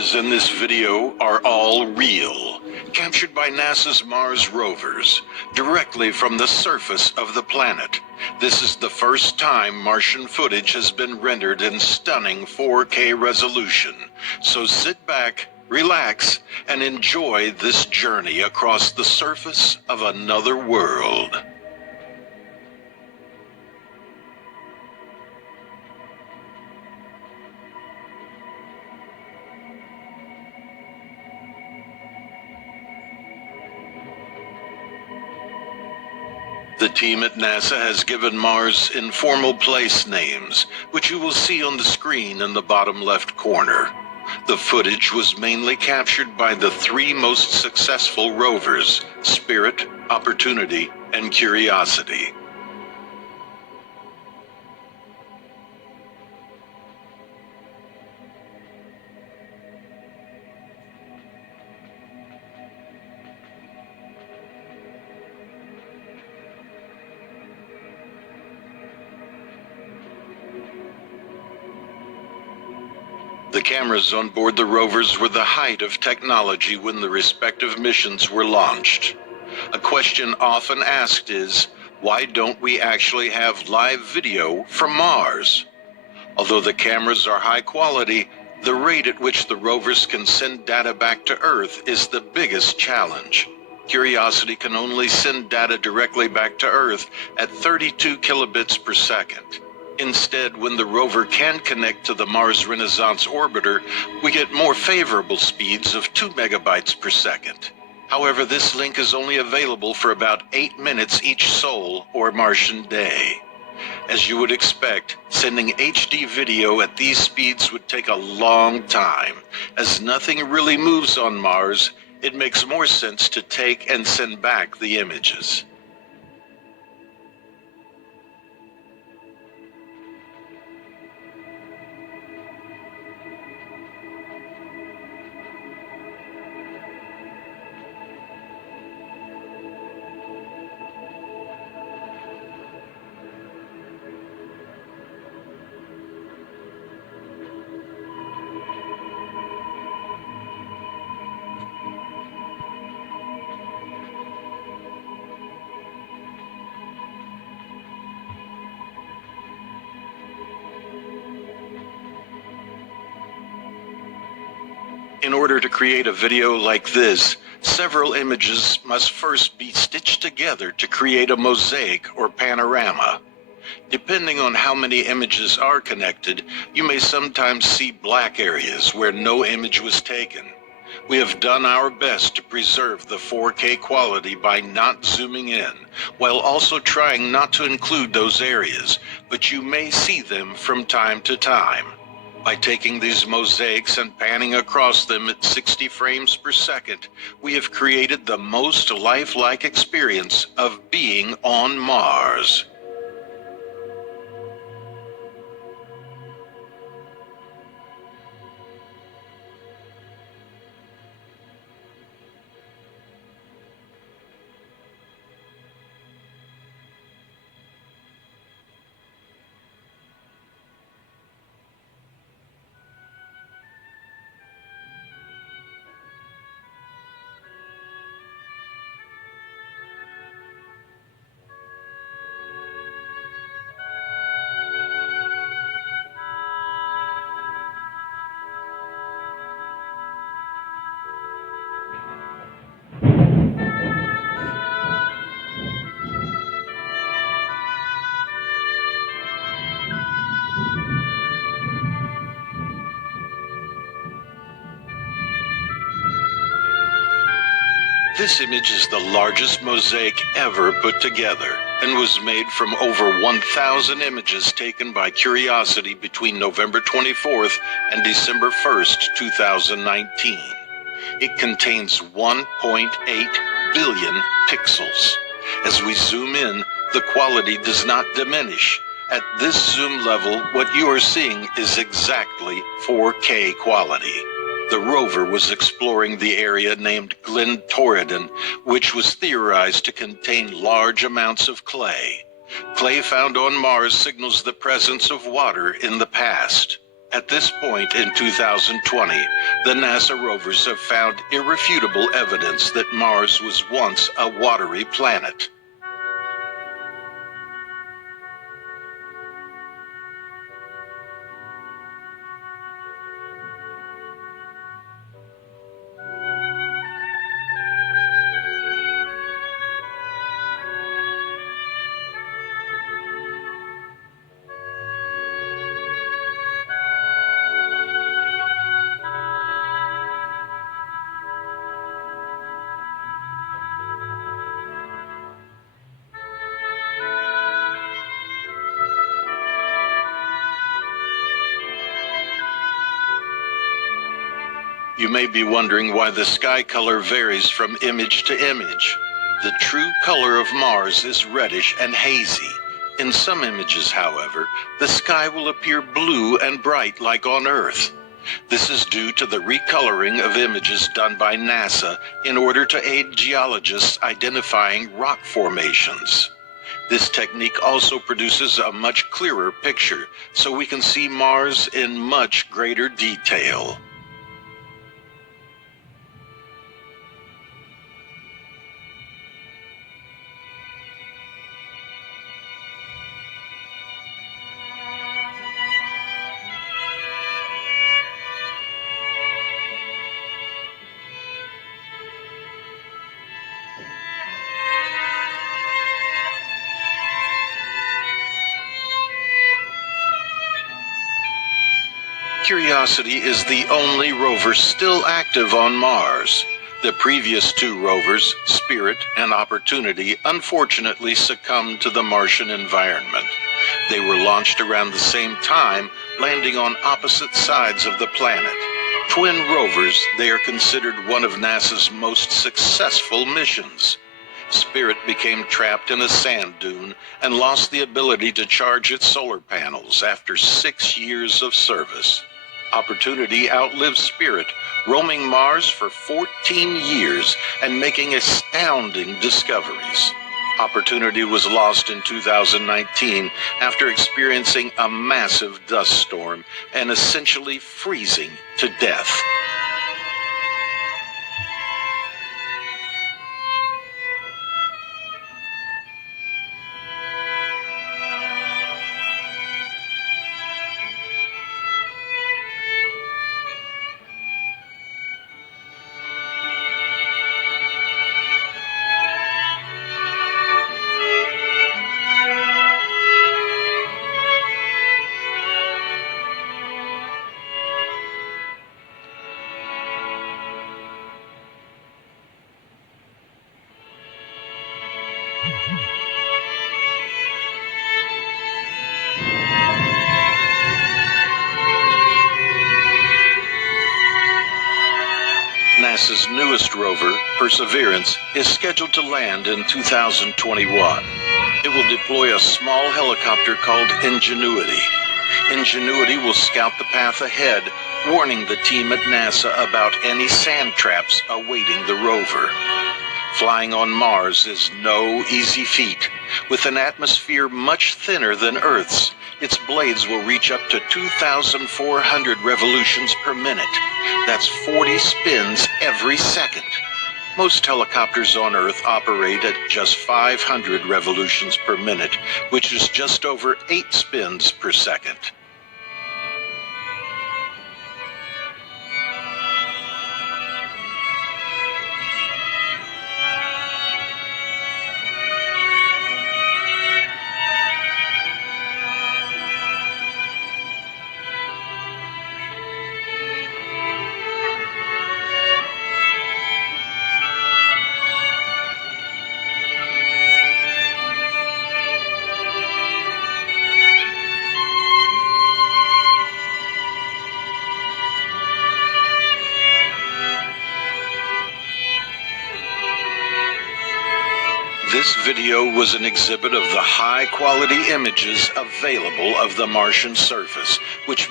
images in this video are all real, captured by NASA's Mars rovers, directly from the surface of the planet. This is the first time Martian footage has been rendered in stunning 4K resolution. So sit back, relax, and enjoy this journey across the surface of another world. The team at NASA has given Mars informal place names, which you will see on the screen in the bottom left corner. The footage was mainly captured by the three most successful rovers, Spirit, Opportunity, and Curiosity. The cameras on board the rovers were the height of technology when the respective missions were launched. A question often asked is, why don't we actually have live video from Mars? Although the cameras are high quality, the rate at which the rovers can send data back to Earth is the biggest challenge. Curiosity can only send data directly back to Earth at 32 kilobits per second. Instead, when the rover can connect to the Mars Renaissance orbiter, we get more favorable speeds of 2 megabytes per second. However, this link is only available for about 8 minutes each sol or Martian day. As you would expect, sending HD video at these speeds would take a long time. As nothing really moves on Mars, it makes more sense to take and send back the images. In order to create a video like this, several images must first be stitched together to create a mosaic or panorama. Depending on how many images are connected, you may sometimes see black areas where no image was taken. We have done our best to preserve the 4K quality by not zooming in, while also trying not to include those areas, but you may see them from time to time. By taking these mosaics and panning across them at 60 frames per second, we have created the most lifelike experience of being on Mars. This image is the largest mosaic ever put together and was made from over 1,000 images taken by Curiosity between November 24th and December 1st, 2019. It contains 1.8 billion pixels. As we zoom in, the quality does not diminish. At this zoom level, what you are seeing is exactly 4K quality. The rover was exploring the area named Glen Torridon, which was theorized to contain large amounts of clay. Clay found on Mars signals the presence of water in the past. At this point in 2020, the NASA rovers have found irrefutable evidence that Mars was once a watery planet. You may be wondering why the sky color varies from image to image. The true color of Mars is reddish and hazy. In some images, however, the sky will appear blue and bright like on Earth. This is due to the recoloring of images done by NASA in order to aid geologists identifying rock formations. This technique also produces a much clearer picture, so we can see Mars in much greater detail. Curiosity is the only rover still active on Mars. The previous two rovers, Spirit and Opportunity, unfortunately succumbed to the Martian environment. They were launched around the same time, landing on opposite sides of the planet. Twin rovers, they are considered one of NASA's most successful missions. Spirit became trapped in a sand dune and lost the ability to charge its solar panels after 6 years of service. Opportunity outlived Spirit, roaming Mars for 14 years and making astounding discoveries. Opportunity was lost in 2019 after experiencing a massive dust storm and essentially freezing to death. NASA's newest rover, Perseverance, is scheduled to land in 2021. It will deploy a small helicopter called Ingenuity. Ingenuity will scout the path ahead, warning the team at NASA about any sand traps awaiting the rover. Flying on Mars is no easy feat. With an atmosphere much thinner than Earth's, its blades will reach up to 2,400 revolutions per minute. That's 40 spins every second. Most helicopters on Earth operate at just 500 revolutions per minute, which is just over 8 spins per second. This video was an exhibit of the high-quality images available of the Martian surface, which